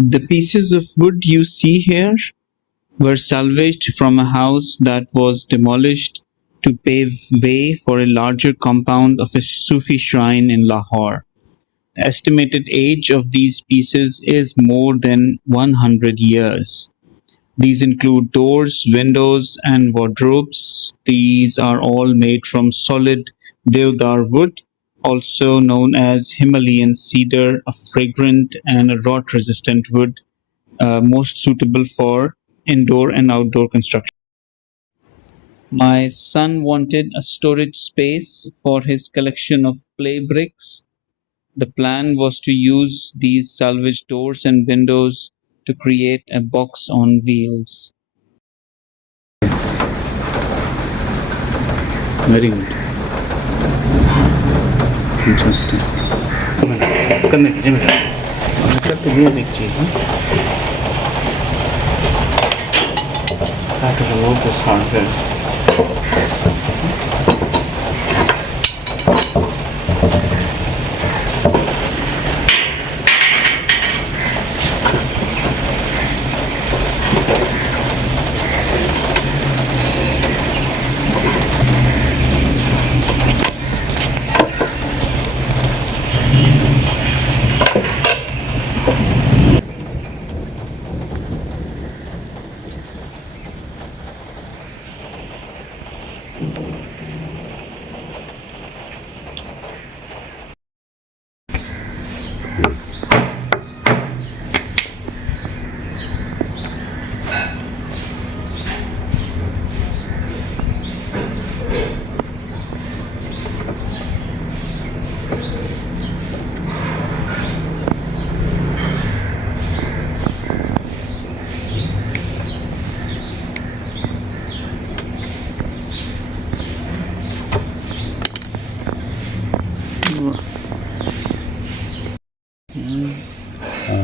The pieces of wood you see here were salvaged from a house that was demolished to pave way for a larger compound of a Sufi shrine in Lahore. The estimated age of these pieces is more than 100 years. These include doors, windows, and wardrobes. These are all made from solid Deodar wood, also known as Himalayan cedar, a fragrant and a rot-resistant wood most suitable for indoor and outdoor construction. My son wanted a storage space for his collection of play bricks. The plan was to use these salvaged doors and windows to create a box on wheels. Very good. Interesting. करने कीजिए मेरा मतलब तो ये एक चीज़ है I have to remove this hardware.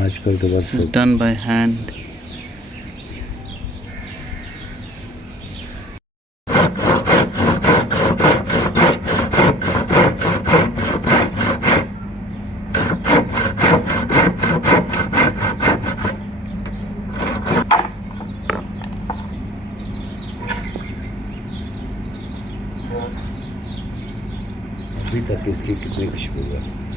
आजकल तो बस This is done by hand. अभी तक इसकी कितनी खुशबू है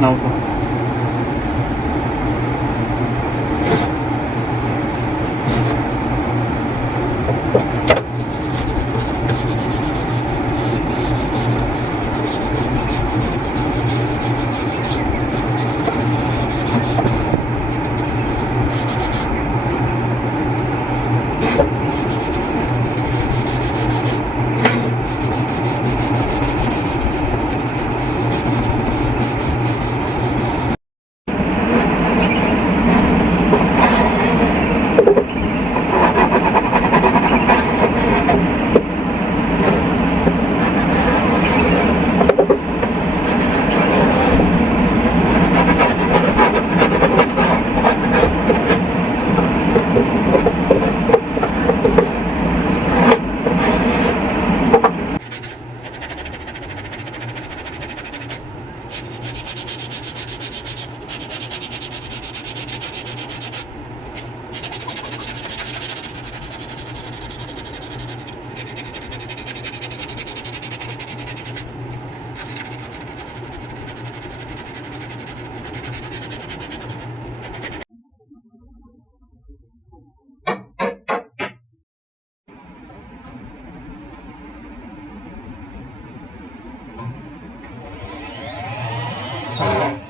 Now. Sige.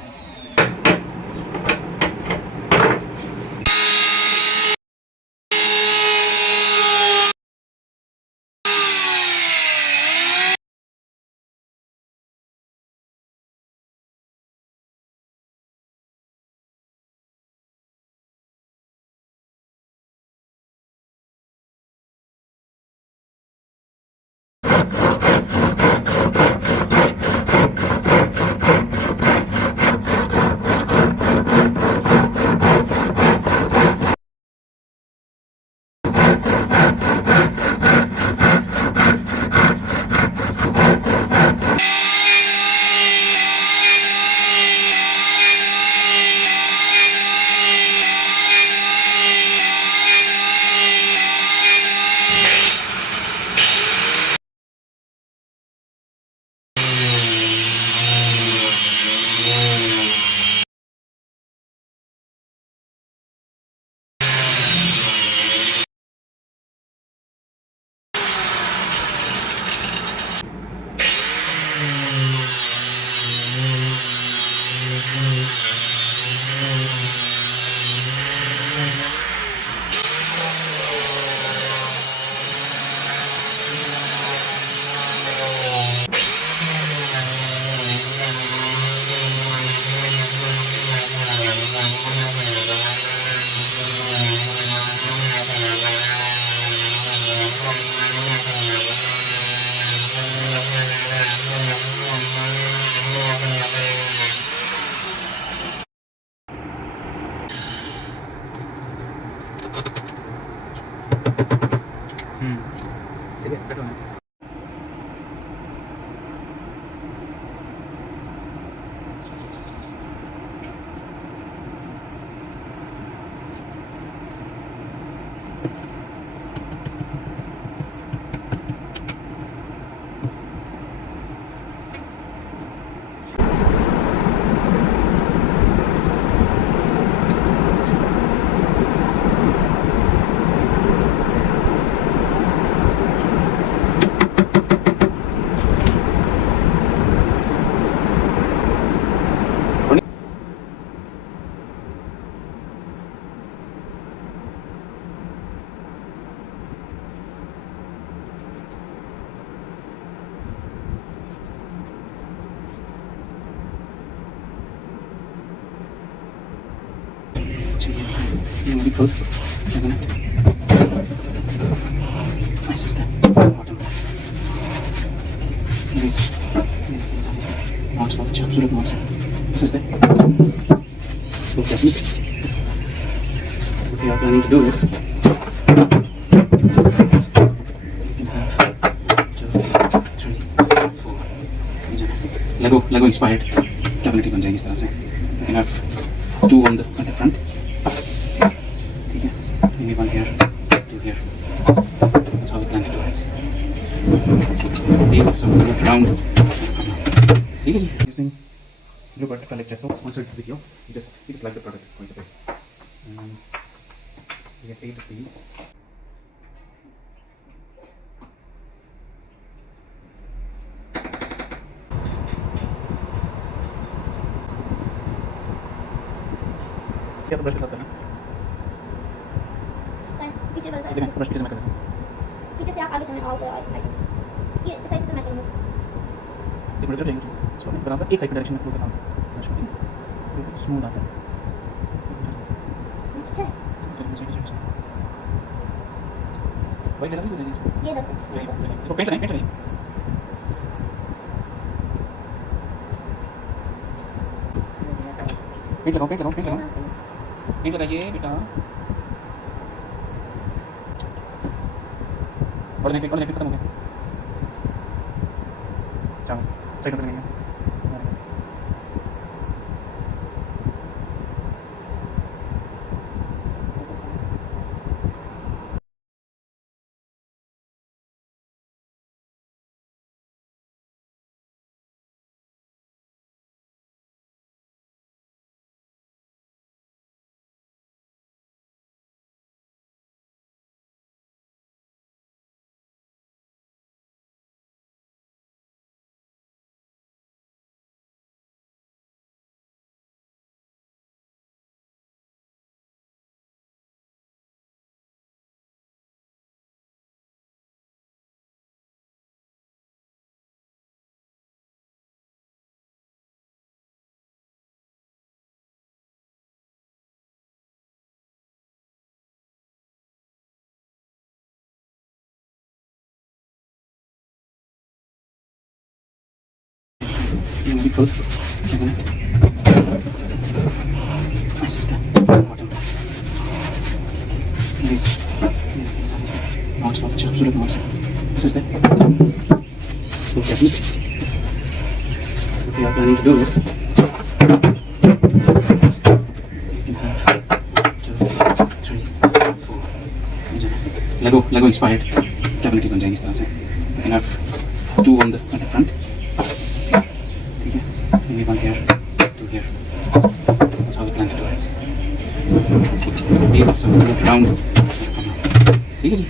Beautiful. My sister. Bottom. This. Monster. Absolute monster. This is the full technique. What we are planning to do is you can have 2, 3, 4. Lego inspired cabinet बन जाएगी इस तरह से. You can have 2 on the front. Maybe 1 here, 2 here. That's how we plan to do it. So we look around. Using Woodworking acrylic gesso, sponsored video. We just like the product quite a bit. We get 8 of these. क्या तो brush के साथ करना पीछे वाला इधर brush पीछे से मैं कर देता हूँ पीछे से आप आगे से मैं और साइड ये साइड से तो मैं करूँगा एक मिनट जाएंगे इसको बराबर एक साइड की डायरेक्शन में फ्लो करना होता है ब्रश को बिल्कुल स्मूथ आता है अच्छा वही जगह भी देंगे इसको ये दो से इसको पेंट लगाएं पेंट लगाइए बेटा और देखिए खत्म हो गया चलो चेक करते हैं maybe full. This is the bottom. These knots, absolute knots. This is the technique. What we are planning to do is you can have 2, 3, 4 Lego inspired cabinet बन जाएगी इस तरह से. You can have 2 on the at the front. ठीक है. Maybe 1 here, 2 here. That's how we plan to do it. Leave us a little round. ठीक है जी.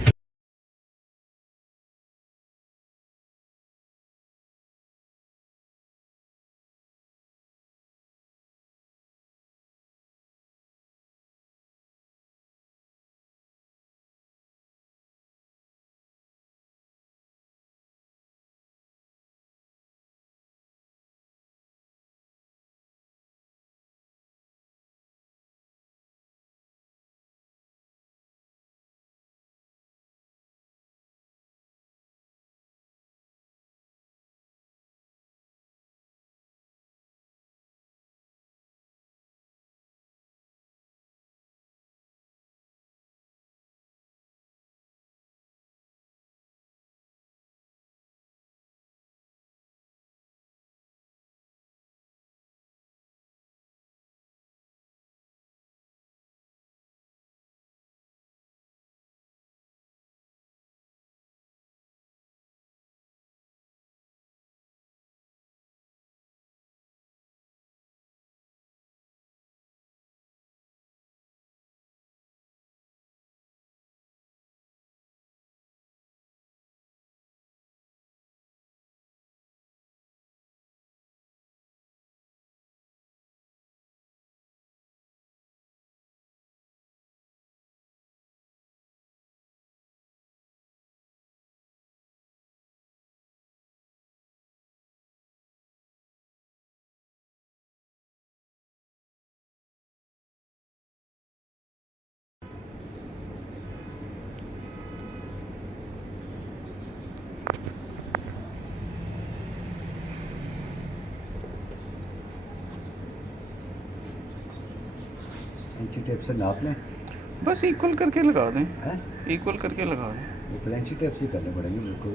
इंची टेप से नाप लें. बस इक्वल करके लगा दें. हैं? इक्वल करके लगा दें. वो प्लेंची टेप से करने पड़ेंगे बिल्कुल.